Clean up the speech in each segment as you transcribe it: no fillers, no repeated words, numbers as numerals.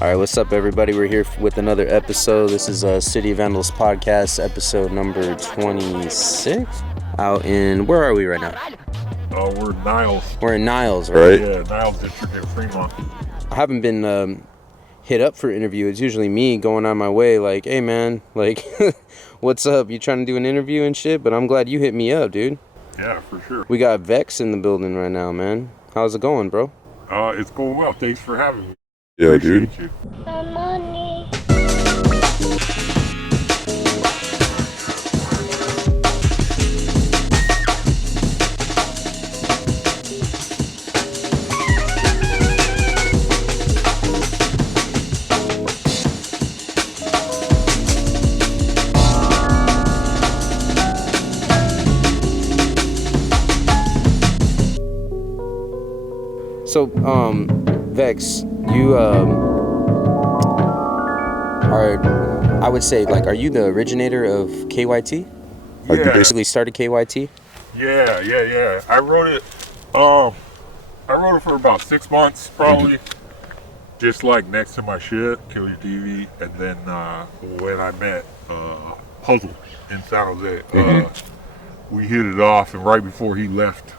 All right, what's up, everybody? We're here with another episode. This is City Vandals podcast, episode number 26. Out in, where are we right now? We're in Niles. We're in Niles, right? Yeah, Niles District in Fremont. I haven't been hit up for an interview. It's usually me going on my way, like, hey, man, like, what's up? You trying to do an interview and shit? But I'm glad you hit me up, dude. Yeah, for sure. We got VEKS in the building right now, man. How's it going, bro? It's going well. Thanks for having me. Yeah, Appreciate dude. You. Money. So, VEKS, you are, I would say, like, are you the originator of KYT? Like, you Yeah. basically started KYT? Yeah. I wrote it for about 6 months, probably. Just like next to my shit, Kill Your TV, and then when I met Puzzle in San Jose, we hit it off, and right before he left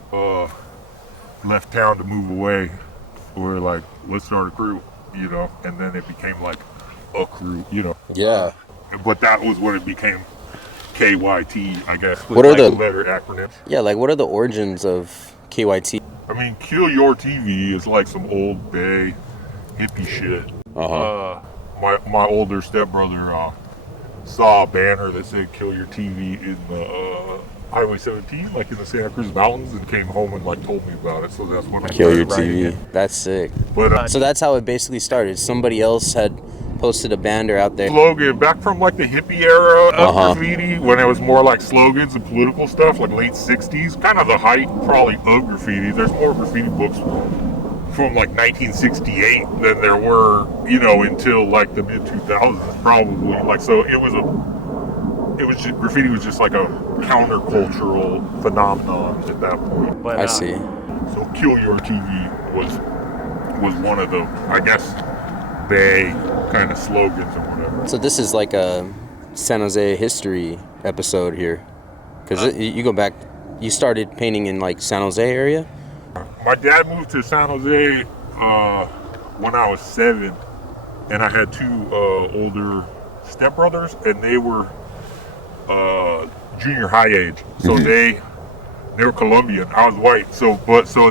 town to move away, we were like, let's start a crew, you know, and then it became like a crew, you know. Yeah. But that was when it became KYT, I guess. What are like the letter acronyms? Yeah, like, what are the origins of KYT? I mean, Kill Your TV is like some old Bay hippie shit. My older stepbrother saw a banner that said "Kill Your TV" in the Highway 17, like in the Santa Cruz Mountains, and came home and like told me about it. So that's when I Kill Your started writing TV. it. That's sick. But So that's how it basically started. Somebody else had posted a banner out there. slogan back from like the hippie era of Uh-huh. graffiti, when it was more like slogans and political stuff, like late 60s, kind of the height probably of graffiti. There's more graffiti books from like 1968 than there were, you know, until like the mid 2000s probably. Like, so it was just, graffiti was just like a countercultural phenomenon at that point. I see. So Kill Your TV was one of the, I guess, Bay kind of slogans or whatever. So this is like a San Jose history episode here. Because you go back, you started painting in like San Jose area? My dad moved to San Jose when I was 7, and I had 2 older stepbrothers, and they were junior high age, so they were Colombian. I was white, so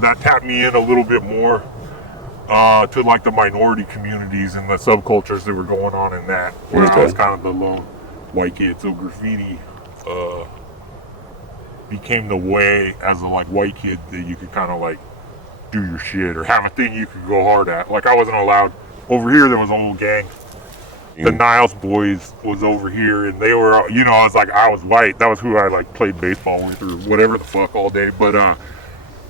that tapped me in a little bit more to like the minority communities and the subcultures that were going on in that, where I was kind of the lone white kid. So graffiti became the way as a like white kid that you could kind of like do your shit or have a thing you could go hard at. Like, I wasn't allowed over here. There was a whole gang. The Niles boys was over here, and they were, you know, I was white. That was who I like played baseball with or whatever the fuck all day. But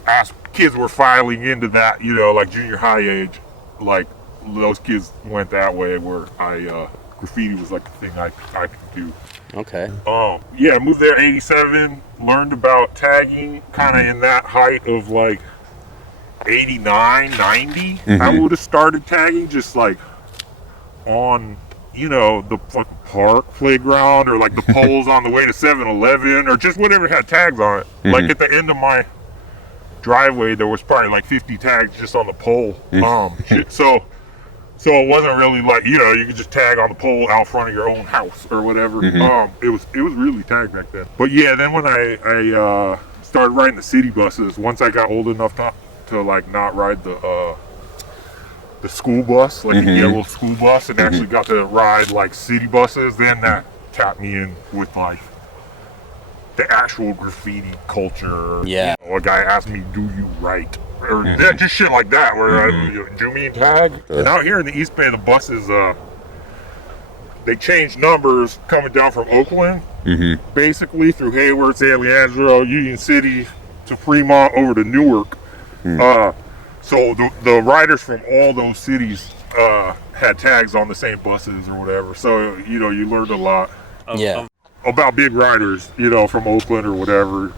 as kids were filing into that, you know, like junior high age, like those kids went that way, where graffiti was like the thing I could do. Okay. Yeah, I moved there in 87, learned about tagging kind of in that height of like 89, 90. I would have started tagging just like on, you know, the fucking park playground, or like the poles on the way to 7-Eleven, or just whatever had tags on it. Like at the end of my driveway, there was probably like 50 tags just on the pole. So it wasn't really like, you know, you could just tag on the pole out front of your own house or whatever. It was really tagged back then. But yeah, then when I started riding the city buses, once I got old enough to like not ride the school bus, like the yellow school bus, and actually got to ride like city buses, then that tapped me in with like the actual graffiti culture. Yeah. You know, a guy asked me, do you write? Or just shit like that, where do you mean tag? And out here in the East Bay, the buses, they changed numbers coming down from Oakland, basically through Hayward, San Leandro, Union City, to Fremont, over to Newark. So the riders from all those cities had tags on the same buses or whatever. So, you know, you learned a lot about big riders, you know, from Oakland or whatever.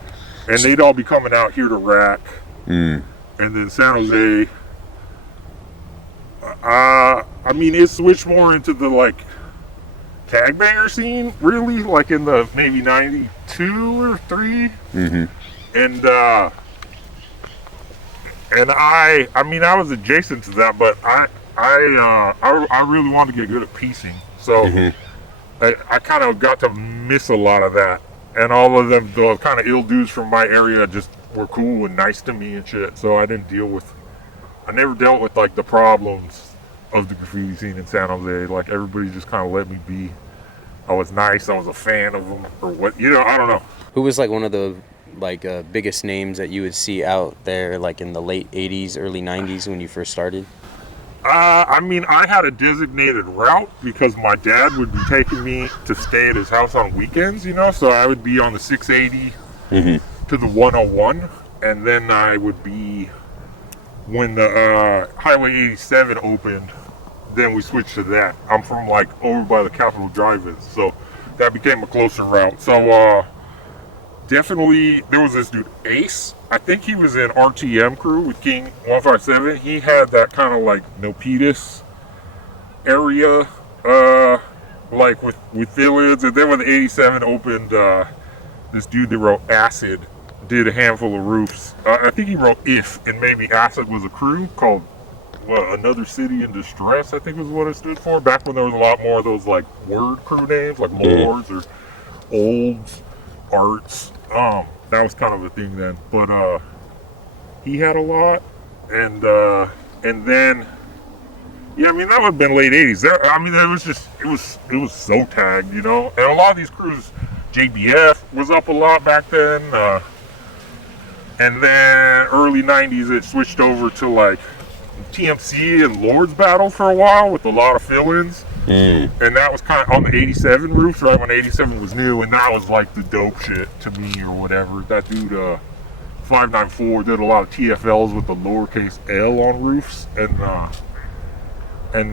And they'd all be coming out here to rack. And then San Jose, I I mean, it switched more into the like tag banger scene, really, like in the maybe 92 or 3. And I mean, I was adjacent to that, but I really wanted to get good at piecing, so I kind of got to miss a lot of that. And all of them, the kind of ill dudes from my area, just were cool and nice to me and shit. So I never dealt with like the problems of the graffiti scene in San Jose. Like everybody just kind of let me be. I was nice. I was a fan of them, or what? You know, I don't know. Who was like one of the like biggest names that you would see out there, like in the late '80s, early '90s when you first started? I mean, I had a designated route because my dad would be taking me to stay at his house on weekends, you know, so I would be on the 680 to the 101, and then I would be, when the Highway 87 opened, then we switched to that. I'm from like over by the Capitol Drive-In, so that became a closer route. So definitely, there was this dude, Ace. I think he was in RTM crew with King 157. He had that kind of like Milpitas area, like with villains. And then when the 87 opened, this dude that wrote Acid did a handful of roofs. I think he wrote If, and maybe Acid was a crew called Another City in Distress, I think was what it stood for. Back when there was a lot more of those like word crew names, like Lords or Olds, Arts. That was kind of a thing then, but he had a lot, and then yeah, I mean that would have been late '80s. I mean, it was so tagged, you know. And a lot of these crews, JBF was up a lot back then, and then early '90s it switched over to like TMC and Lord's Battle for a while with a lot of fill-ins. And that was kind of on the 87 roofs, right when 87 was new, and that was like the dope shit to me or whatever. That dude, 594, did a lot of TFLs with the lowercase L on roofs, and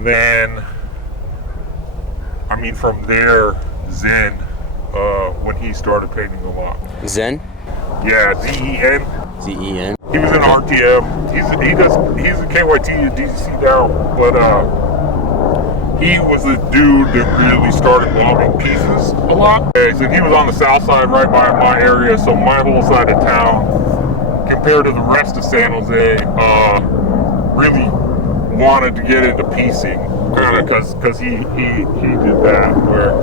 then, I mean, from there, Zen, when he started painting a lot. Zen? Yeah, Zen. Zen. He was in RTM. He's a KYT and DCC now, but he was the dude that really started mobbing pieces a lot. So he was on the south side right by my area, so my whole side of town, compared to the rest of San Jose, really wanted to get into piecing, kind of because he did that, where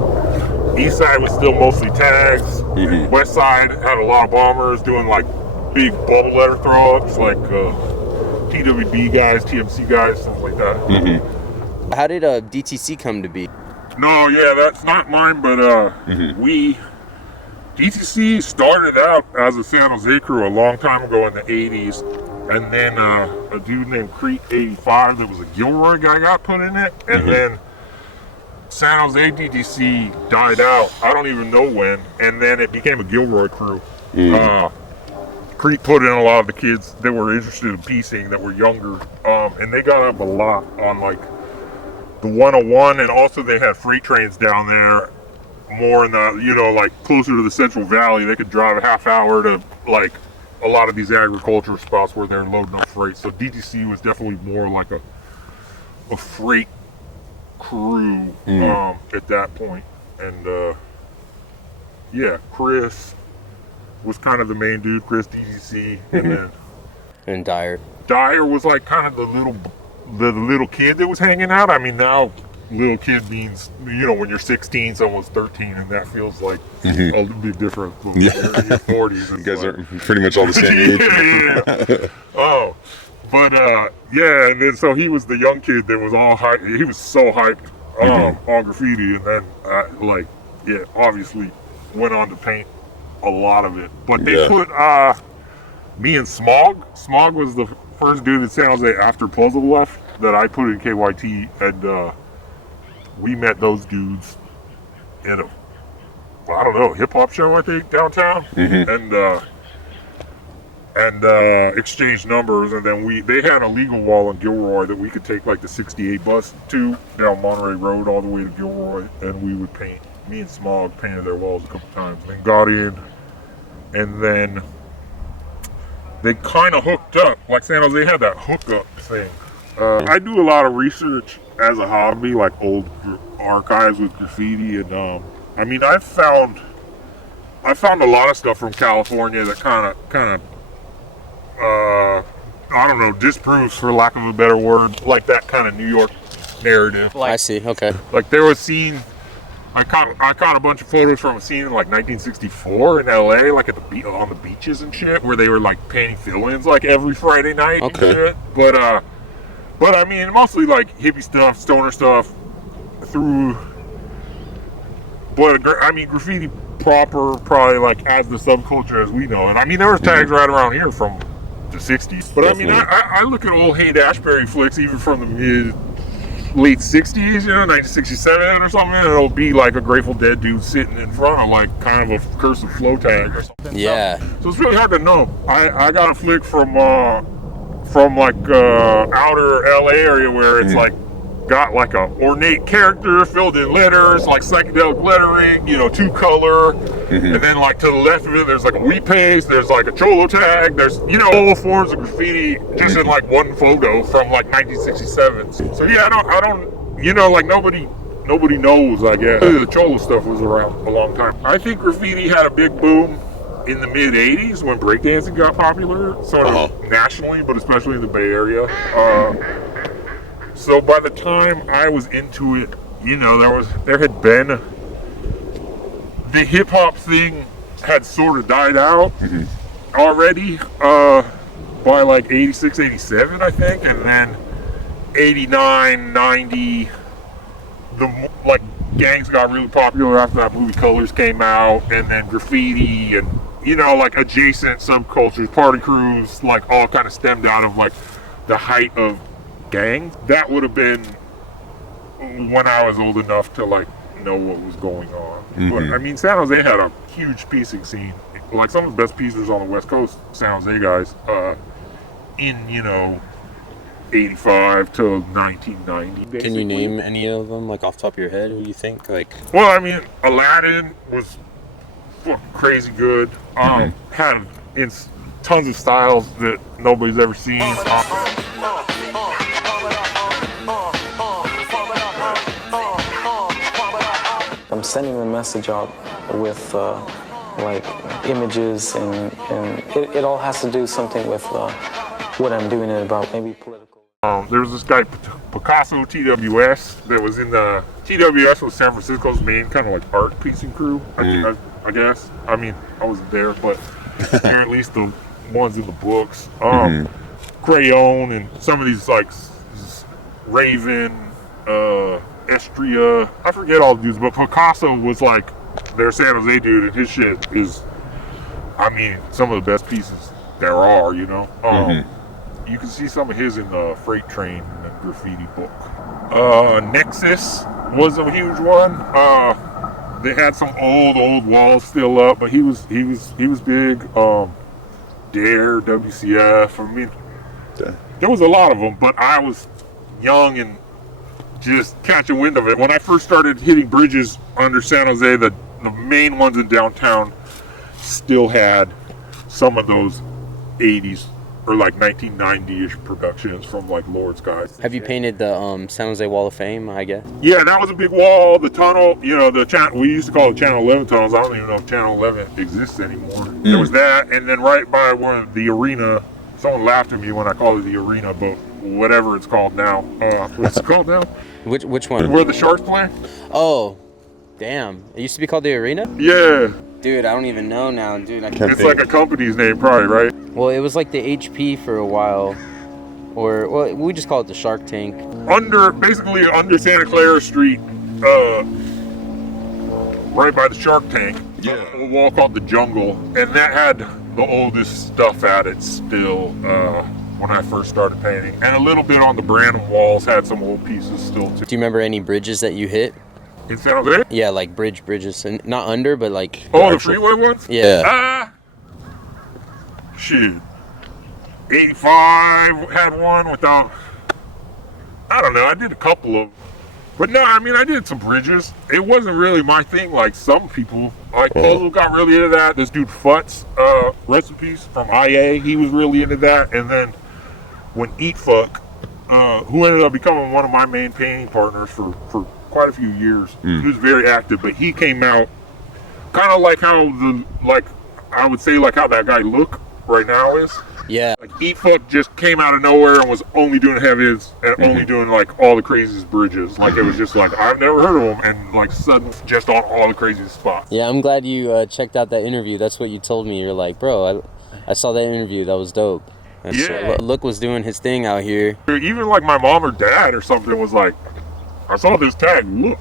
east side was still mostly tags, west side had a lot of bombers doing like big bubble letter throw-ups, like TWB guys, TMC guys, something like that. How did DTC come to be? No, yeah, that's not mine, but DTC started out as a San Jose crew a long time ago in the 80s, and then a dude named Crete 85 that was a Gilroy guy got put in it, and then San Jose DTC died out, I don't even know when, and then it became a Gilroy crew. Crete put in a lot of the kids that were interested in piecing that were younger, and they got up a lot on like the 101, and also they had freight trains down there more in the, you know, like closer to the Central Valley. They could drive a half hour to like a lot of these agriculture spots where they're loading up freight. So DTC was definitely more like a freight crew at that point. And yeah, Chris was kind of the main dude, Chris DTC, and then And Dyer. Dyer was like kind of the little kid that was hanging out. I mean, now little kid means, you know, when you're 16, someone's 13, and that feels like a little bit different. When you're in your 40s. You guys are pretty much all the same age. Yeah. Oh, but yeah, and then so he was the young kid that was all hyped. He was so hyped on graffiti, and then like, yeah, obviously went on to paint a lot of it. But they put me and Smog. Smog was the first dude in San Jose after Puzzle left that I put in KYT, and we met those dudes in a, I don't know, hip hop show, I think, downtown, and exchanged numbers, and then they had a legal wall in Gilroy that we could take like the 68 bus to down Monterey Road all the way to Gilroy, and we would paint. Me and Smog painted their walls a couple times, and then got in, and then they kind of hooked up. Like San Jose had that hookup thing I do a lot of research as a hobby, like old archives with graffiti, and I mean, I found a lot of stuff from California that kind of, I don't know, disproves, for lack of a better word, like that kind of New York narrative. I see. Okay. Like there was a scene. I caught a bunch of photos from a scene in like 1964 in LA, like at the on the beaches and shit, where they were like painting fill-ins like every Friday night and shit. But I mean, mostly like hippie stuff, stoner stuff. But I mean, graffiti proper, probably like as the subculture as we know it. I mean, there were tags right around here from the 60s. But I mean, I look at old Haight Ashbury flicks, even from the late 60s, you know, 1967 or something, and it'll be like a Grateful Dead dude sitting in front of like kind of a Cursive Flow tag or something. Yeah. So it's really hard to know. I got a flick from like outer LA area where it's like got like a ornate character filled in letters, like psychedelic lettering, you know, 2-color, and then like to the left of it there's like a wheat paste, there's like a cholo tag, there's, you know, all forms of graffiti just in like one photo from like 1967. So yeah, I don't, you know, like nobody knows, I guess. The cholo stuff was around a long time. I think graffiti had a big boom in the mid 80s when breakdancing got popular, sort of nationally, but especially in the Bay Area. So by the time I was into it, you know, there had been, the hip hop thing had sort of died out already by like 86, 87, I think, and then 89, 90, the like gangs got really popular after that movie Colors came out, and then graffiti and, you know, like adjacent subcultures, party crews, like all kind of stemmed out of like the height of gang. That would have been when I was old enough to like know what was going on. But I mean, San Jose had a huge piecing scene, like some of the best piecers on the West Coast, San Jose guys, in, you know, 85 to 1990 basically. Can you name any of them, like off the top of your head? Who you think? Like, well, I mean, Aladdin was fucking crazy good. Had in tons of styles that nobody's ever seen. I'm sending the message out with like images, and it all has to do something with what I'm doing it about, maybe political. There was this guy, Picasso TWS, that was in the, TWS was San Francisco's main kind of like art piecing crew, I guess. I mean, I wasn't there, but they're at least the ones in the books. Crayon and some of these like Raven, Estria, I forget all the dudes, but Picasso was like their San Jose dude, and his shit is, I mean, some of the best pieces there are, you know. You can see some of his in the Freight Train and the Graffiti book. Nexus was a huge one. They had some old walls still up, but he was big. Dare, WCF, I mean, there was a lot of them, but I was young and just catching wind of it. When I first started hitting bridges under San Jose, the main ones in downtown still had some of those 80s or like 1990-ish productions from like Lord's guys. have you painted the San Jose Wall of Fame, I guess? Yeah, that was a big wall. The tunnel, you know, the channel, we used to call it Channel 11 tunnels. I don't even know if Channel 11 exists anymore. There was that, and then right by where the arena, someone laughed at me when I called it the arena, but whatever it's called now. What's it called now? Which one? Where the Sharks play? Oh, damn. It used to be called the Arena? Yeah. Dude, I don't even know now, dude. It's like a company's name, probably, right? Well, it was like the HP for a while. Or, well, we just call it the Shark Tank. Basically under Santa Clara Street, right by the Shark Tank. Yeah. A wall called the Jungle, and that had the oldest stuff at it still when I first started painting. And a little bit on the Branham walls had some old pieces still too. Do you remember any bridges that you hit? In San Jose? Yeah, like bridges, and not under, but like. Oh, the freeway ones? Yeah. Shoot. 85 had one without, I don't know, I did a couple of, but no, I mean, I did some bridges. It wasn't really my thing like some people. Like, Puzzle got really into that. This dude Futz, Recipes from IA, he was really into that. And then when Eat Fuck who ended up becoming one of my main painting partners for quite a few years. He was very active, but he came out kind of like how I would say like how that guy Look right now is. Yeah. Like Eat Fuck just came out of nowhere and was only doing heavies and only doing like all the craziest bridges. Like it was just like I've never heard of him, and like sudden just on all the craziest spots. Yeah, I'm glad you checked out that interview. That's what you told me. You're like, bro, I saw that interview. That was dope. And Yeah. So, Look was doing his thing out here. Even like my mom or dad or something was like, I saw this tag, Look.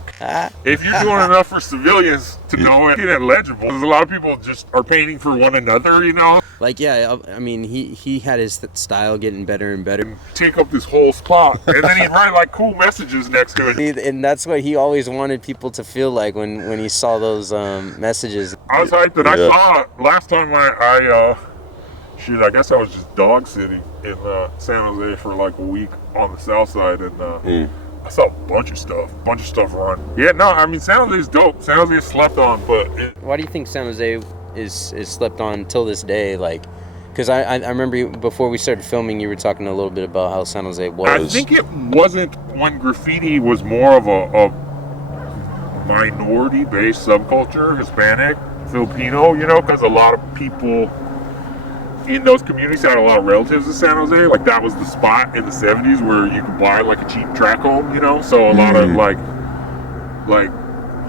If you're doing enough for civilians to know it, get it legible. Because a lot of people just are painting for one another, you know? Like, yeah, I mean, he had his style getting better and better. Take up this whole spot. And then he'd write like cool messages next to it. And that's what he always wanted people to feel like when he saw those messages. I was hyped that I saw it last time I guess I was just dog sitting in San Jose for like a week on the south side, and I saw a bunch of stuff run. Yeah, no, I mean, San Jose's dope. San Jose is slept on, but Why do you think San Jose is slept on till this day? Like, because I remember before we started filming, you were talking a little bit about how San Jose was. I think it wasn't when graffiti was more of a minority-based subculture, Hispanic, Filipino, you know, because a lot of people in those communities had a lot of relatives in San Jose. Like that was the spot in the 70s where you could buy like a cheap track home, you know? So a lot of like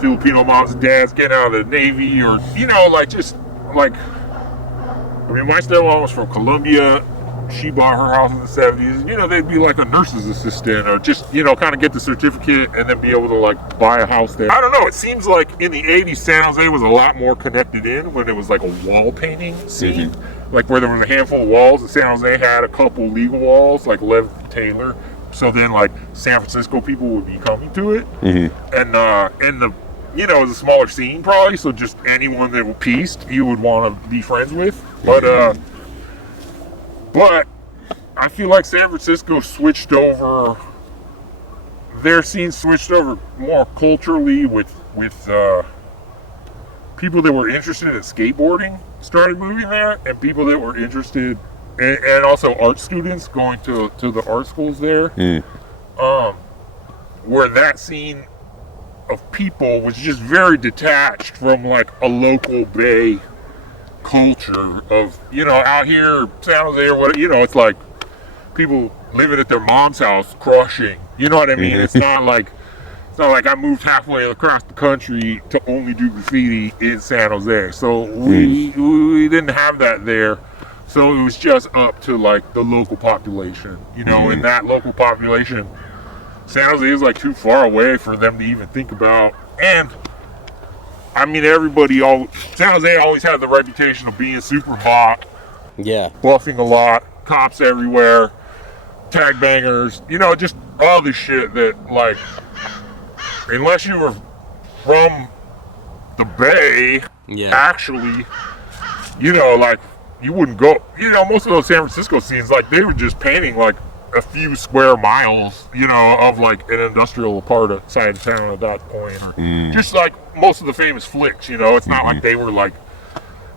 Filipino moms and dads getting out of the Navy, or, you know, like just like, I mean, my stepmom was from Colombia. She bought her house in the 70s. And, you know, they'd be like a nurse's assistant or just, you know, kind of get the certificate and then be able to like buy a house there. I don't know. It seems like in the 80s, San Jose was a lot more connected in when it was like a wall painting scene. Like where there was a handful of walls, and San Jose had a couple legal walls, like Lev Taylor. So then, like San Francisco people would be coming to it, and the, you know, it was a smaller scene probably. So just anyone that was pieced, you would want to be friends with. But I feel like San Francisco switched over. Their scene switched over more culturally with people that were interested in skateboarding started moving there, and people that were interested, and also art students going to the art schools there. Where that scene of people was just very detached from like a local Bay culture of, you know, out here, San Jose or what, you know, it's like people living at their mom's house crushing, you know what I mean? It's not like I moved halfway across the country to only do graffiti in San Jose. So we didn't have that there. So it was just up to like the local population, you know, and that local population, San Jose is like too far away for them to even think about. And I mean, San Jose always had the reputation of being super hot. Yeah. Buffing a lot, cops everywhere, tag bangers, you know, just all this shit that like, unless you were from the Bay, actually, you know, like, you wouldn't go, you know, most of those San Francisco scenes, like, they were just painting, like, a few square miles, you know, of, like, an industrial part of side of town at that point, or just, like, most of the famous flicks, you know, it's not like they were, like,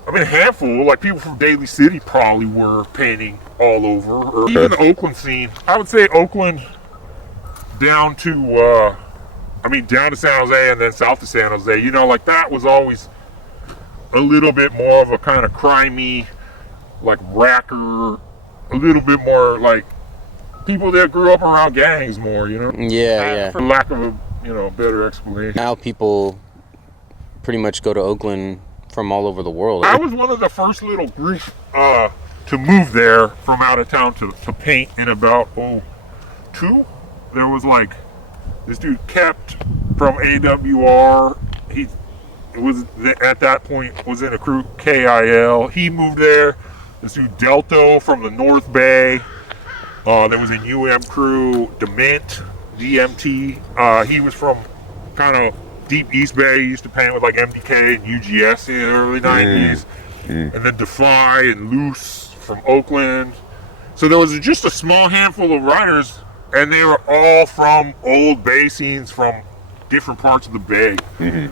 I mean, a handful, like, people from Daly City probably were painting all over, or even the Oakland scene. I would say Oakland down to San Jose and then south of San Jose, you know, like that was always a little bit more of a kind of crimey, like racker, a little bit more like people that grew up around gangs more, you know? Yeah. For lack of a, you know, better explanation. Now people pretty much go to Oakland from all over the world. I was one of the first little groups to move there from out of town to paint in about, 2002. There was like, this dude Kept from AWR, he was at that point was in a crew KIL. He moved there. This dude Delto from the North Bay, there was a UM crew, Dement, DMT. He was from kind of deep East Bay. He used to paint with like MDK and UGS in the early 90s. And then Defy and Loose from Oakland. So there was just a small handful of writers, and they were all from old Bay scenes from different parts of the Bay. Didn't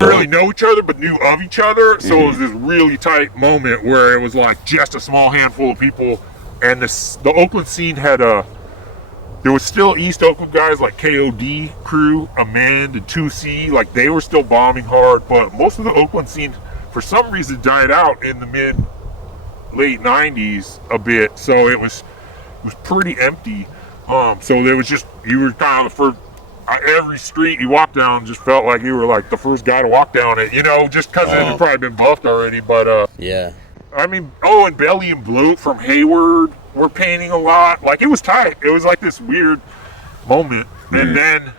really know each other, but knew of each other. So it was this really tight moment where it was like just a small handful of people. And the Oakland scene had there was still East Oakland guys like KOD crew, Amend, and 2C. Like, they were still bombing hard, but most of the Oakland scene, for some reason, died out in the late 90s a bit. So it was pretty empty. So there was just, you were kind of the first, every street you walked down just felt like you were like the first guy to walk down it, you know, just because it had probably been buffed already. But Yeah. I mean, and Belly and Blue from Hayward were painting a lot. Like, it was tight. It was like this weird moment. And then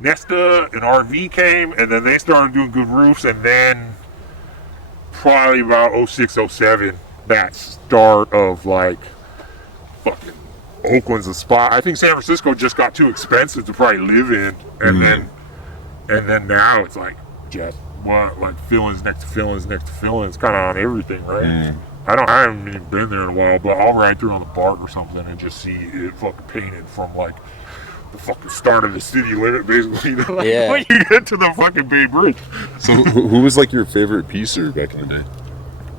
Nesta and RV came, and then they started doing good roofs, and then probably about 06, 07, that start of like fucking Oakland's a spot. I think San Francisco just got too expensive to probably live in, and then now it's like just what, like fill-ins next to fill-ins next to fill-ins, kind of on everything, right? I haven't even been there in a while, but I'll ride through on the BART or something and just see it fucking painted from like the fucking start of the city limit, basically. Like, Yeah. when you get to the fucking Bay Bridge. So who was like your favorite piecer back in the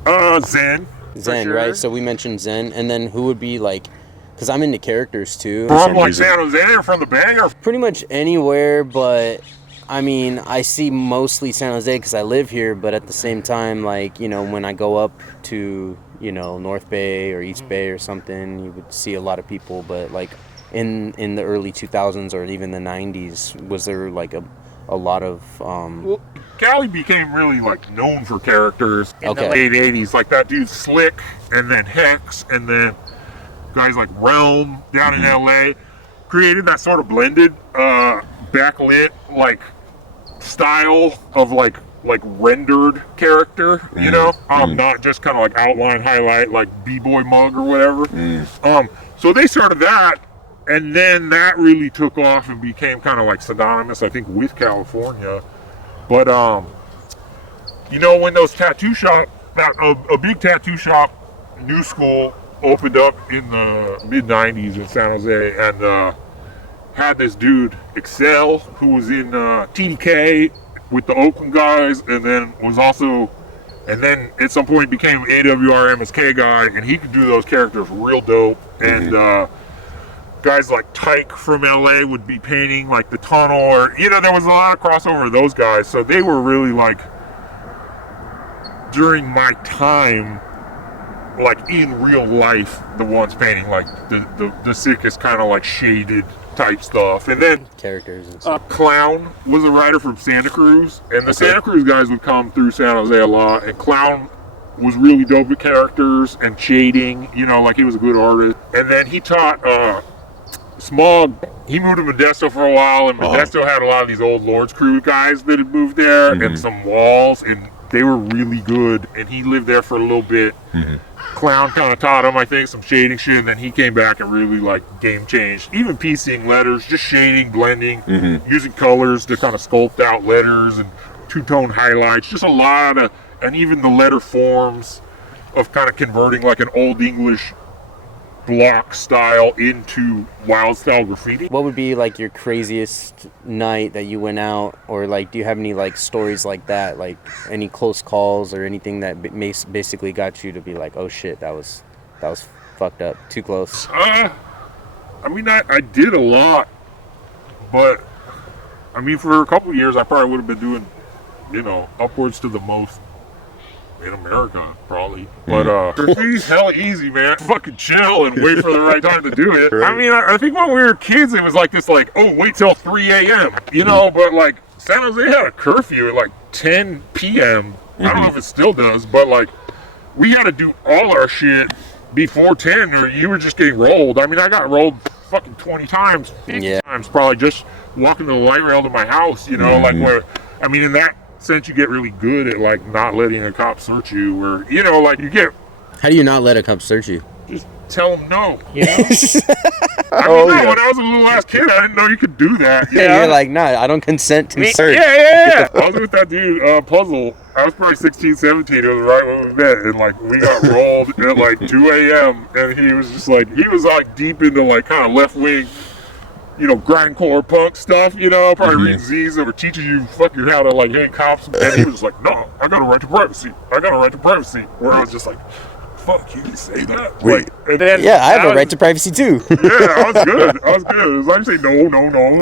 day? Zen. Zen, sure. right? So we mentioned Zen, and then who would be like, because I'm into characters too. From like San Jose or from the Bay, or Pretty much anywhere, but I mean, I see mostly San Jose because I live here, but at the same time, like, you know, when I go up to, you know, North Bay or East Bay or something, you would see a lot of people. But like in the early 2000s or even the 90s, was there like a lot of well, Cali became really like known for characters in Okay. the late 80s, like that dude Slick, and then Hex, and then guys like Realm down in LA created that sort of blended backlit like style of like rendered character, you know, not just kind of like outline highlight like B-boy mug or whatever. So they started that, and then that really took off and became kind of like synonymous, I think, with California. But you know, when those tattoo shop, a big tattoo shop, New School, opened up in the mid 90s in San Jose, and had this dude Excel, who was in TDK with the Oakland guys, and then at some point became AWR MSK guy, and he could do those characters real dope. And guys like Tyke from LA would be painting like the tunnel, or, you know, there was a lot of crossover with those guys. So they were really like, during my time, like in real life, the ones painting like the sickest kind of like shaded type stuff. And then characters and stuff. Clown was a writer from Santa Cruz, and the Santa Cruz guys would come through San Jose a lot, and Clown was really dope with characters and shading, you know, like he was a good artist. And then he taught Smog. He moved to Modesto for a while, and Modesto had a lot of these old Lord's Crew guys that had moved there, and some walls, and they were really good, and he lived there for a little bit. Clown kind of taught him, I think, some shading shit, and then he came back and really like game changed. Even piecing letters, just shading, blending, using colors to kind of sculpt out letters and two-tone highlights, just a lot of, and even the letter forms of kind of converting like an old English block style into wild style graffiti. What would be like your craziest night that you went out, or like, do you have any like stories like that, like any close calls or anything that basically got you to be like, oh shit, that was fucked up, too close? I mean, I did a lot, but I mean, for a couple of years I probably would have been doing, you know, upwards to the most in America, probably. But graffiti's hella easy, man. Fucking chill and wait for the right time to do it. I mean, I think when we were kids, it was like this, like, oh, wait till 3 a.m., you know, but like San Jose had a curfew at like 10 p.m. I don't know if it still does, but like we had to do all our shit before 10, or you were just getting rolled. I mean, I got rolled fucking 20 times, 50 times, probably just walking the light rail to my house, you know, like where, I mean, in that sense, you get really good at like not letting a cop search you, or, you know, like you get. How do you not let a cop search you? Just tell them no, you know? I mean, when I was a little ass kid, I didn't know you could do that. Yeah, you're like, nah, I don't consent to search. Yeah. I was with that dude, Puzzle. I was probably 16, 17. It was right when we met, and like we got rolled at like 2 a.m. and he was just like, he was like deep into like kind of left wing, you know, grindcore punk stuff, you know, probably reading Z's that were teaching you fucking how to like hate cops. And he was like, no, I got a right to privacy. Where I was just like, fuck, you can say that? Wait. Like, and then Yeah, I have a right to privacy too. Yeah, I was good. I was good. As long as I say no.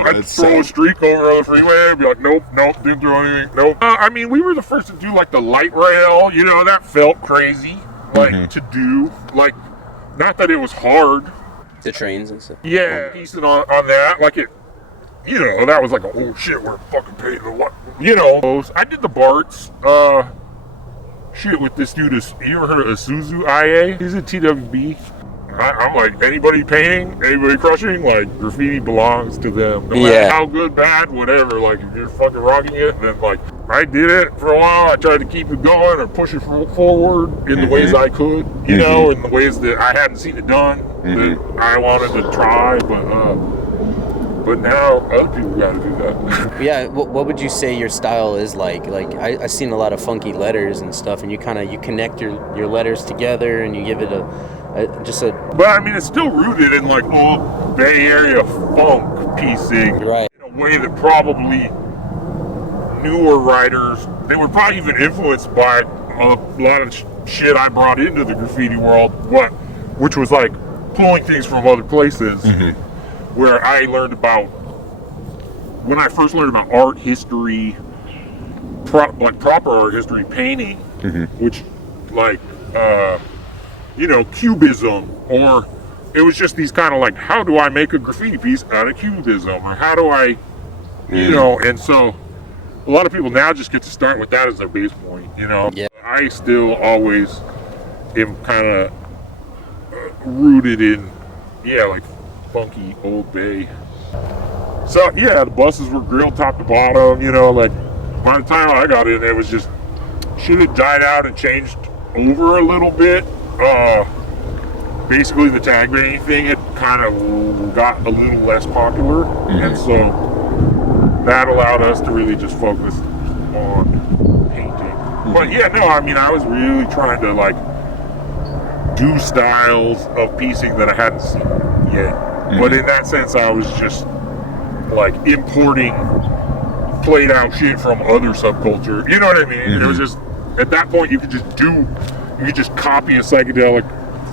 I'd That's throw a sad. streak over the freeway. I'd be like, nope, didn't throw anything. Nope. I mean, we were the first to do like the light rail. You know, that felt crazy, like to do. Like, not that it was hard. The trains and stuff. Yeah, piecing on that, like it. You know, that was like, oh shit, we're fucking paying the what? You know, I did the Barts. Shit with this dude. You ever heard of Isuzu IA? He's a TWB. I'm like, anybody painting, anybody crushing, like, graffiti belongs to them. No matter how good, bad, whatever. Like, if you're fucking rocking it, then, like, I did it for a while. I tried to keep it going or push it forward in the ways I could, you know, in the ways that I hadn't seen it done, that I wanted to try, but now other people got to do that. Yeah, what would you say your style is like? Like I seen a lot of funky letters and stuff, and you connect your letters together, and you give it But I mean, it's still rooted in like old Bay Area funk piecing, right, in a way that probably newer writers, they were probably even influenced by a lot of shit I brought into the graffiti world, which was like pulling things from other places. Where I learned about, when I first learned about art history, like proper art history, painting, which like, you know, cubism, or it was just these kind of like, how do I make a graffiti piece out of cubism, or how do I, you know, and so a lot of people now just get to start with that as their base point, you know. Yeah. I still always am kind of rooted in, like funky old Bay. So yeah, the buses were grilled top to bottom, you know, like by the time I got in, it was just shit had died out and changed over a little bit. Basically the tag banging thing had kind of got a little less popular, and so that allowed us to really just focus on painting. But yeah, no, I mean, I was really trying to like do styles of piecing that I hadn't seen yet. But in that sense, I was just like importing played out shit from other subculture. You know what I mean? It was just, at that point, you could just copy a psychedelic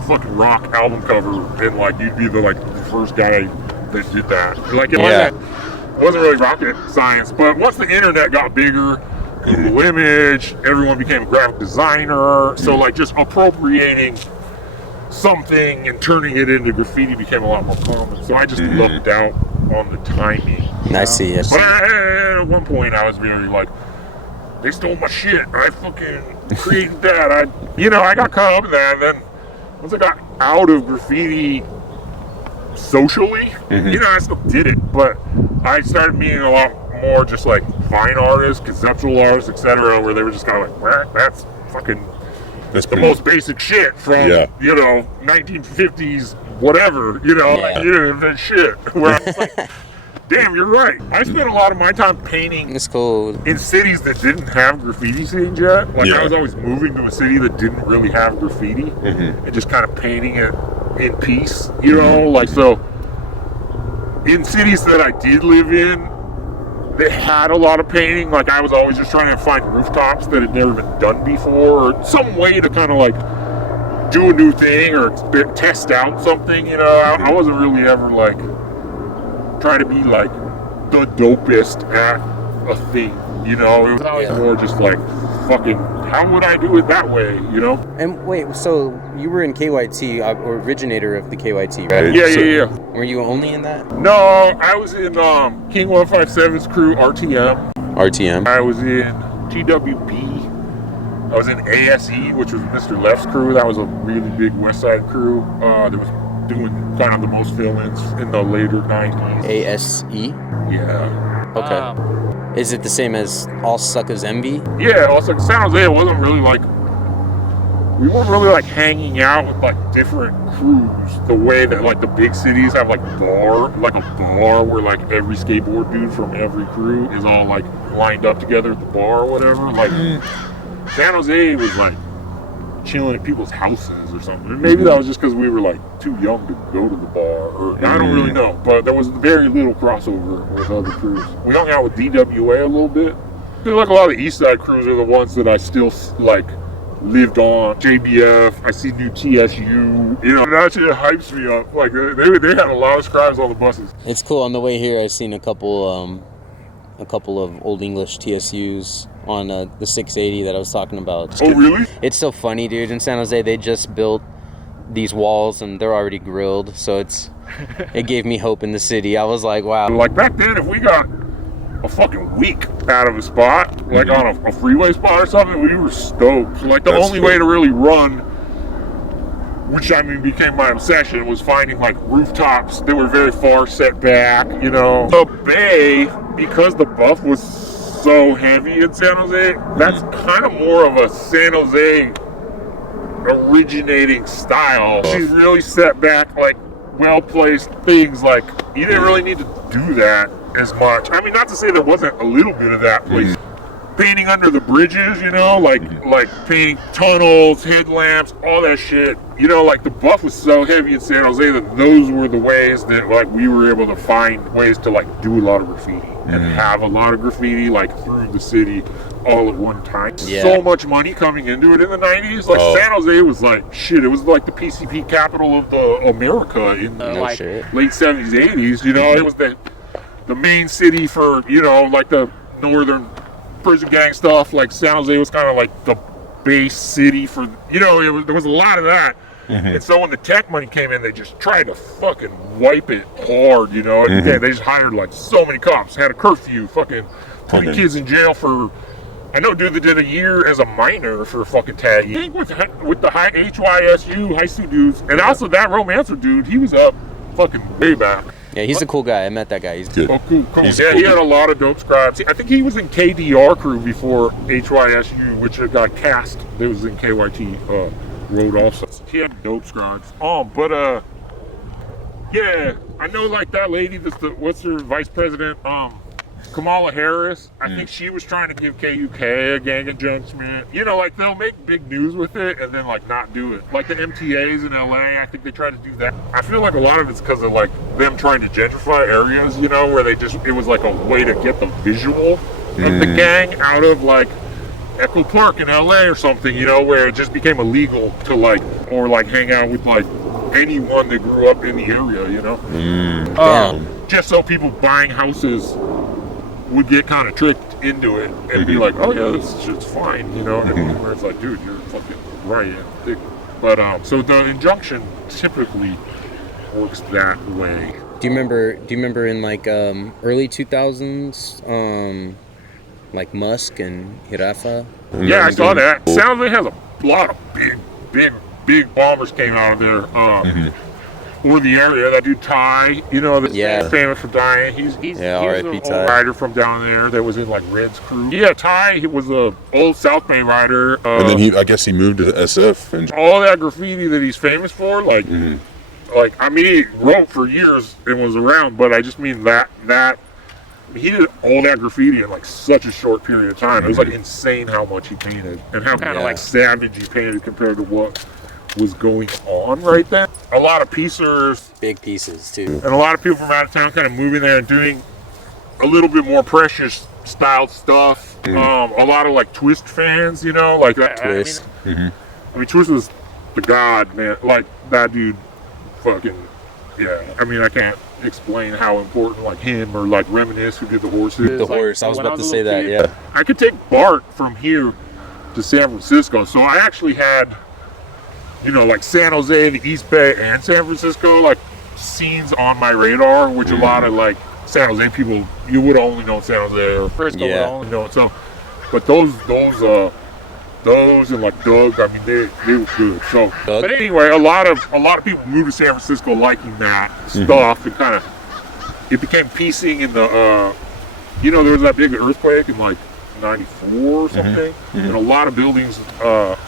fucking rock album cover, and like you'd be the first guy that did that. Like it wasn't really rocket science, but once the internet got bigger, Google Image, everyone became a graphic designer. So like just appropriating something and turning it into graffiti became a lot more common. So I just lucked out on the timing. I see it. But at one point I was really like, they stole my shit. I fucking created that. I got caught up in that, and then once I got out of graffiti socially, I still did it, but I started meeting a lot more just like fine artists, conceptual artists, etc., where they were just kind of like, well, that's fucking the most basic shit from 1950s whatever, that shit. Where I was like, damn, you're right. I spent a lot of my time painting It's cool. in cities that didn't have graffiti scenes yet. Like I was always moving to a city that didn't really have graffiti and just kind of painting it in peace, like so. In cities that I did live in, they had a lot of painting. Like I was always just trying to find rooftops that had never been done before, or some way to kind of like do a new thing or test out something. I wasn't really ever like trying to be like the dopest at a thing. It was always more just like fucking, how would I do it that way? And wait, so you were in KYT, or originator of the KYT, right? Yeah. Were you only in that? No, I was in King 157's crew, RTM. RTM. I was in TWB. I was in ASE, which was Mr. Left's crew. That was a really big West Side crew that was doing kind of the most fill-ins in the later 90s. ASE? Yeah. Okay. Is it the same as All Suckers Envy? Yeah, also San Jose, it wasn't really like, we weren't really like hanging out with like different crews the way that like the big cities have like a bar where like every skateboard dude from every crew is all like lined up together at the bar or whatever. Like San Jose was like chilling at people's houses or something. Maybe that was just because we were like too young to go to the bar, or I don't really know. But there was very little crossover with other crews. We hung out with DWA a little bit. I feel like a lot of the East Side crews are the ones that I still like lived on. JBF, I see new TSU, you know, that shit hypes me up. Like, they had a lot of scribes on the buses. It's cool. On the way here, I've seen a couple of Old English TSUs on the 680 that I was talking about. Oh, really? It's so funny, dude. In San Jose, they just built these walls and they're already grilled, so it gave me hope in the city. I was like, wow. Like, back then, if we got a fucking week out of a spot, like on a freeway spot or something, we were stoked. Like, the only way to really run, which I mean became my obsession, was finding like rooftops that were very far set back, you know. The Bay, because the buff was so heavy in San Jose, that's kind of more of a San Jose originating style. She's really set back, like well-placed things. Like, you didn't really need to do that as much. I mean, not to say there wasn't a little bit of that place. Painting under the bridges, you know, like painting tunnels, headlamps, all that shit. You know, like the buff was so heavy in San Jose that those were the ways that like we were able to find ways to like do a lot of graffiti and have a lot of graffiti like through the city all at one time. Yeah. So much money coming into it in the 90s. Like San Jose was like shit. It was like the PCP capital of the America in the late 70s, 80s. You know, it was the main city for, you know, like the northern prison gang stuff. Like San Jose was kind of like the base city for, you know, there was a lot of that. And so when the tech money came in, they just tried to fucking wipe it hard, you know. And they just hired like so many cops, had a curfew, fucking 20 kids in jail for, I know dude that did a year as a minor for fucking tagging. I think with the HYSU high school dudes, and also that Romancer dude, he was up fucking way back. Yeah, he's a cool guy. I met that guy. He's good. Oh, cool. Yeah, he had a lot of dope scribes. I think he was in KDR crew before HYSU, which got cast. It was in KYT road also. He had dope scribes. Yeah, I know like that lady, what's her vice president, Kamala Harris. I think she was trying to give KUK a gang injunction. You know, like they'll make big news with it and then like not do it. Like the MTAs in LA, I think they try to do that. I feel like a lot of it's because of like them trying to gentrify areas, you know, where it was like a way to get the visual of the gang out of like Echo Park in LA or something, you know, where it just became illegal to like, or like hang out with like anyone that grew up in the area, you know? Just so people buying houses would get kind of tricked into it and be like, oh yeah, this shit's fine, you know? And where it's like, dude, you're fucking right. But so the injunction typically works that way. Do you remember in like early 2000s, like Musk and Hirafa? Yeah, I saw that. San Jose has a lot of big bombers came out of there. Or the area, that dude Ty, you know, that's famous for dying. He's R.I.P. an Ty. old rider from down there that was in like Red's crew. Yeah, Ty, he was a old South Bay rider. And then I guess he moved to SF. And all that graffiti that he's famous for, like, I mean, he wrote for years and was around, but I just mean that he did all that graffiti in like such a short period of time. It was like insane how much he painted and how kind of like savage he painted compared to what was going on right then. A lot of piecers, Big pieces too. and a lot of people from out of town kind of moving there and doing a little bit more precious style stuff. A lot of like Twist fans, you know, like that. Twist. I mean, Twist was the god, man. Like that dude, fucking yeah. I mean, I can't explain how important like him or like Reminisce, who did the horses. The horse. I was about to say that. Yeah. I could take Bart from here to San Francisco, so I actually had, you know, like San Jose, the East Bay, and San Francisco, like scenes on my radar, which a lot of like San Jose people, you would only know San Jose or Frisco would only know it. So, but those and like Doug, I mean, they were good. So, Doug? but anyway, a lot of people moved to San Francisco liking that stuff, and kind of it became piecing in the, you know, there was that big earthquake in like '94 or something, and a lot of buildings got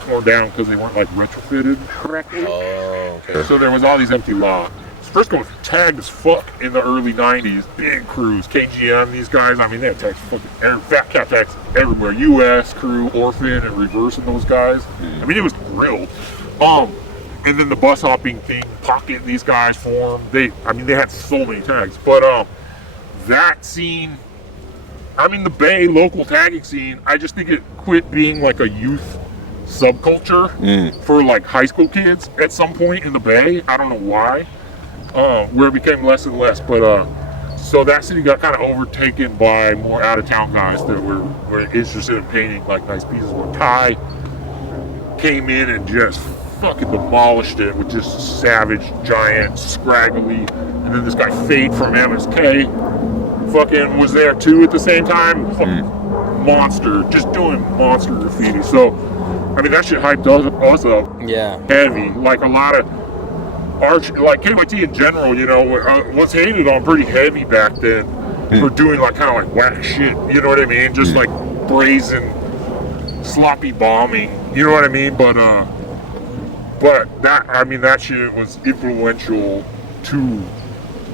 torn down because they weren't like retrofitted correctly. Oh, okay. So there was all these empty lots. Frisco was tagged as fuck in the early 90s. Big crews, KGM, these guys, I mean, they had tags fucking, Fat Cat tags everywhere. US crew, Orphan, and Reverse, and those guys. I mean, it was grilled. And then the bus hopping thing, Pocket, these guys formed. They had so many tags. But that scene, I mean, the Bay local tagging scene, I just think it quit being like a youth subculture for like high school kids at some point in the Bay. I don't know why, where it became less and less. But so that city got kind of overtaken by more out of town guys that were interested in painting like nice pieces. Where Ty came in and just fucking demolished it with just savage, giant, scraggly, and then this guy Fate from MSK fucking was there too at the same time. Fucking monster, just doing monster graffiti. So, I mean, that shit hyped us up. Yeah. Heavy, like a lot of like KYT in general, you know, was hated on pretty heavy back then for doing like kind of like whack shit. You know what I mean? Just like brazen, sloppy bombing. You know what I mean? But that, I mean, that shit was influential to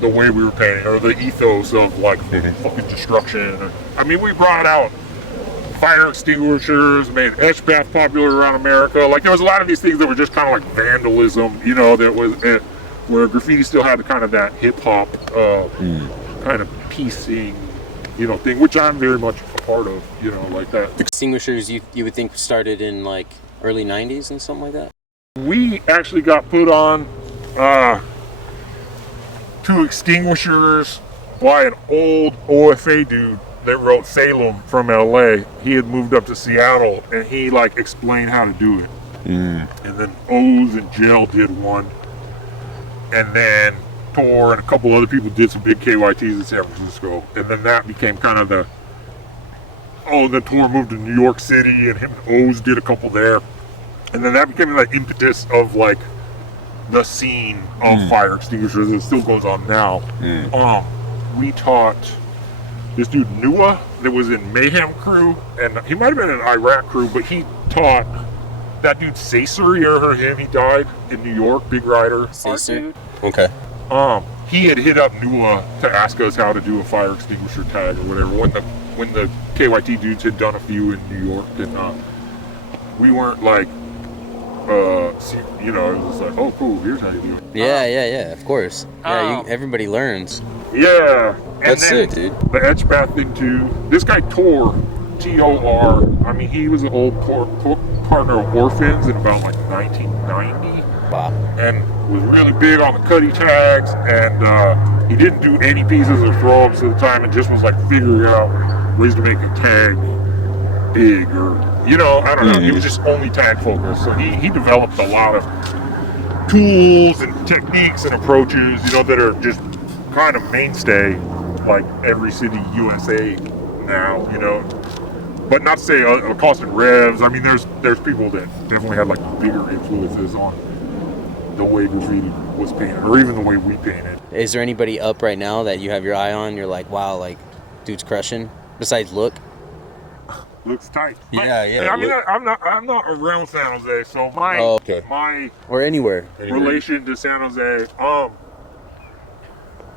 the way we were painting, or the ethos of like fucking destruction. I mean, we brought out fire extinguishers, made etch bath popular around America. Like there was a lot of these things that were just kind of like vandalism, you know, that was where graffiti still had kind of that hip hop kind of piecing, you know, thing, which I'm very much a part of, you know, like that. Extinguishers, you would think started in like early 90s and something like that? We actually got put on 2 extinguishers by an old OFA dude that wrote Salem from LA. He had moved up to Seattle and he like explained how to do it. And then O's and Gel did one. And then Tor and a couple other people did some big KYTs in San Francisco. And then that became kind of then Tor moved to New York City and him and O's did a couple there. And then that became like impetus of like the scene of fire extinguishers. It still goes on now. We taught this dude Nua that was in Mayhem crew, and he might have been in Iraq crew, but he taught that dude Sacer. You ever heard him? He died in New York, big rider. Sacer? Okay. He had hit up Nua to ask us how to do a fire extinguisher tag or whatever when the KYT dudes had done a few in New York, and we weren't like you know, it was like, oh cool, here's how you do it. Yeah, of course. Yeah, everybody learns. Yeah. That's sick, dude. The etch bath thing too. This guy Tor, T-O-R, I mean, he was an old partner of Orphans in about like 1990. Wow. And was really big on the cutty tags, and he didn't do any pieces or throw-ups at the time, and just was like figuring out ways to make a tag big, or, you know, I don't know. He was just only tag focused. So he developed a lot of tools and techniques and approaches, you know, that are just kind of mainstay, like every city USA now, you know. But not to say Constant Revs. I mean, there's people that definitely had like bigger influences on the way graffiti was painted, or even the way we painted. Is there anybody up right now that you have your eye on? You're like, wow, like, dude's crushing. Besides Look. Looks tight. Yeah. I mean, I'm not around San Jose, so my or anywhere. relation to San Jose.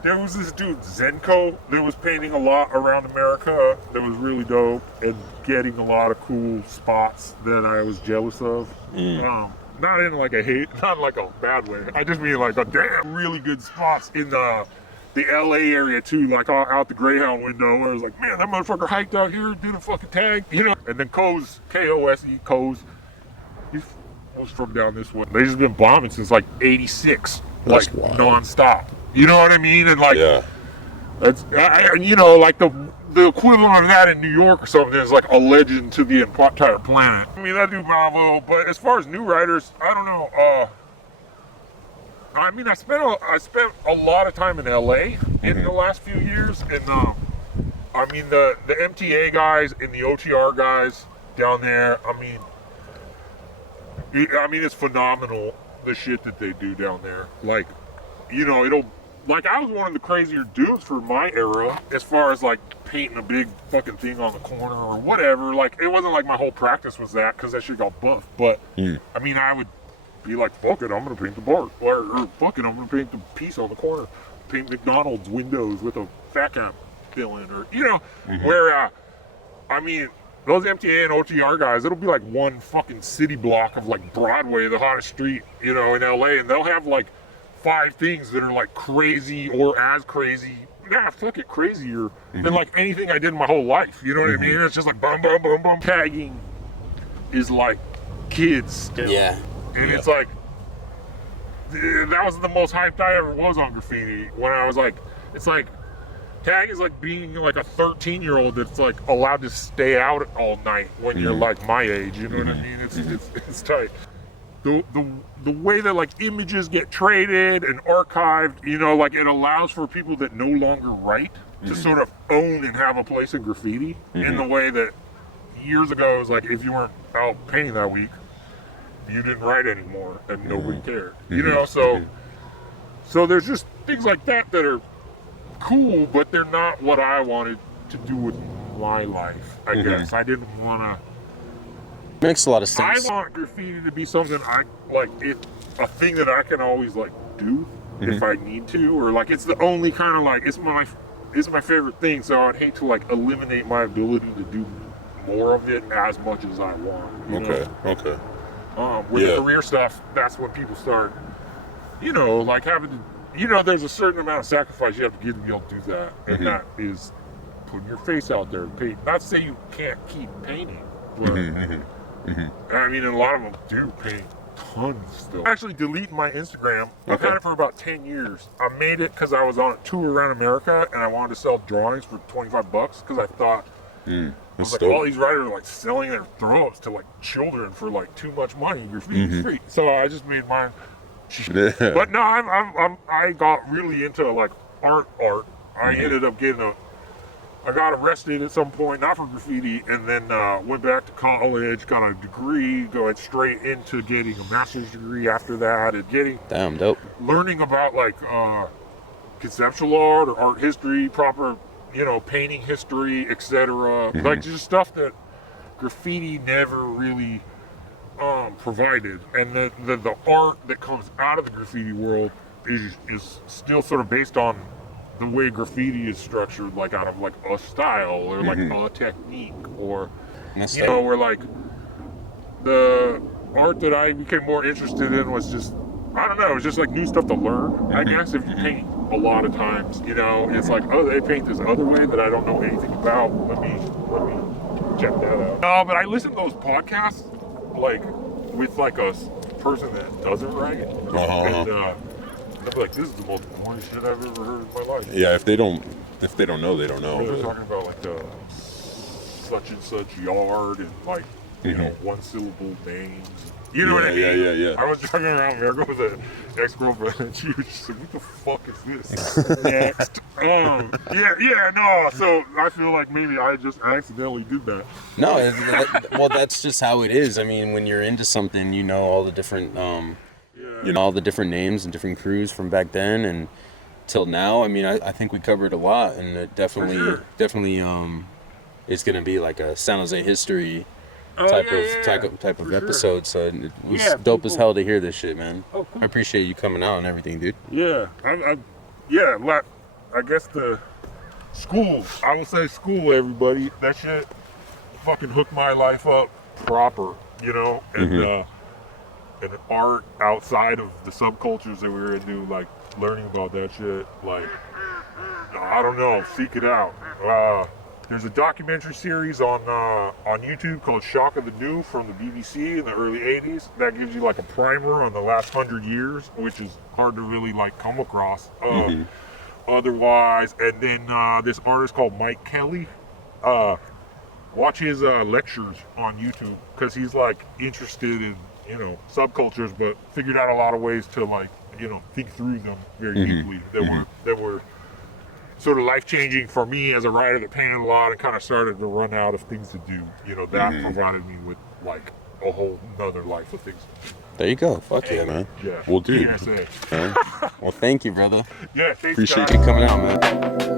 There was this dude Zenko that was painting a lot around America that was really dope and getting a lot of cool spots that I was jealous of. Not in like a hate, not like a bad way. I just mean like a damn really good spots in the LA area too, like out the Greyhound window, where I was like, man, that motherfucker hiked out here, did a fucking tag, you know. And then Kose, K-O-S-E, Kose, he was from down this way. They just been bombing since like '86, like nonstop. You know what I mean? And like, that's you know, like the equivalent of that in New York or something is like a legend to the entire planet. I mean, that dude Bravo. But as far as new writers, I don't know. I mean, I spent a lot of time in LA in the last few years, and I mean the MTA guys and the OTR guys down there. I mean, it's phenomenal, the shit that they do down there. Like, you know, like, I was one of the crazier dudes for my era as far as like painting a big fucking thing on the corner or whatever. Like, it wasn't like my whole practice was that, because that shit got buffed. But I mean, I would be like, fuck it, I'm gonna paint the bar, or fuck it, I'm gonna paint the piece on the corner, paint McDonald's windows with a fat cap fill-in, or, you know, where I mean, those MTA and OTR guys, it'll be like one fucking city block of like Broadway, the hottest street, you know, in LA, and they'll have like 5 things that are like crazy or as crazy, fuck it, crazier than like anything I did in my whole life. You know what I mean? It's just like boom, boom, boom, boom. Tagging is like kids still. Yeah. And it's like, that was the most hyped I ever was on graffiti. When I was like, it's like, tag is like being like a 13-year-old that's like allowed to stay out all night when you're like my age. You know what I mean? It's tight. The way that like images get traded and archived, you know, like it allows for people that no longer write to sort of own and have a place in graffiti in the way that years ago it was like if you weren't out painting that week, you didn't write anymore and nobody cared. You know, so there's just things like that that are cool, but they're not what I wanted to do with my life, I guess. I didn't want to. Makes a lot of sense. I want graffiti to be something I like. It's a thing that I can always like do if I need to, or like it's the only kind of like it's my favorite thing. So I'd hate to like eliminate my ability to do more of it as much as I want. You know? With the career stuff, that's when people start, you know, like having to, you know, there's a certain amount of sacrifice you have to give to be able to do that, and that is putting your face out there and paint. Not to say you can't keep painting, but. I mean, a lot of them do paint tons still. I actually deleted my Instagram. I've had it for about 10 years. I made it because I was on a tour around America and I wanted to sell drawings for $25 because I thought, I was like, all these writers are like selling their throw-ups to like children for like too much money. Graffiti free. So I just made mine. But no, I got really into like art. I ended up I got arrested at some point, not for graffiti, and then went back to college, got a degree, going straight into getting a master's degree after that, and getting learning about like conceptual art or art history, proper, you know, painting history, etc. Like just stuff that graffiti never really provided, and the art that comes out of the graffiti world is still sort of based on the way graffiti is structured, like out of like a style or like a technique, or you know, where like the art that I became more interested in was just, I don't know, it was just like new stuff to learn. I guess if you paint a lot of times, you know, it's like, oh, they paint this other way that I don't know anything about. Let me check that out. No, but I listen to those podcasts like with like a person that doesn't write, and I'd be like, this is the most boring shit I've ever heard in my life. Yeah, if they don't know, they don't know. They're talking about like the such and such yard and like, you know, one syllable names. You know what I mean? Yeah. I was driving around America with an ex-girlfriend and she was just like, what the fuck is this? Next. No. So I feel like maybe I just accidentally did that. No, well, that's just how it is. I mean, when you're into something, you know all the different you know, all the different names and different crews from back then and till now. I mean, I think we covered a lot, and it definitely is going to be like a San Jose history type of episode. So it was dope as hell to hear this shit, man. Oh, cool. I appreciate you coming out and everything, dude. Yeah, I guess the school. I will say school, everybody. That shit fucking hooked my life up proper, you know, and art outside of the subcultures that we were into, like learning about that shit, like, I don't know, seek it out. There's a documentary series on YouTube called Shock of the New from the BBC in the early 80s. That gives you like a primer on the last 100 years, which is hard to really like come across otherwise. And then this artist called Mike Kelly, watch his lectures on YouTube, because he's like interested in, you know, subcultures, but figured out a lot of ways to like, you know, think through them very deeply that were sort of life-changing for me as a writer that painted a lot and kind of started to run out of things to do. You know, that provided me with like a whole nother life of things to do. There you go. Fuck yeah, man. Yeah. Well, dude. Well, thank you, brother. Yeah, thanks, Appreciate guys. you coming out, man.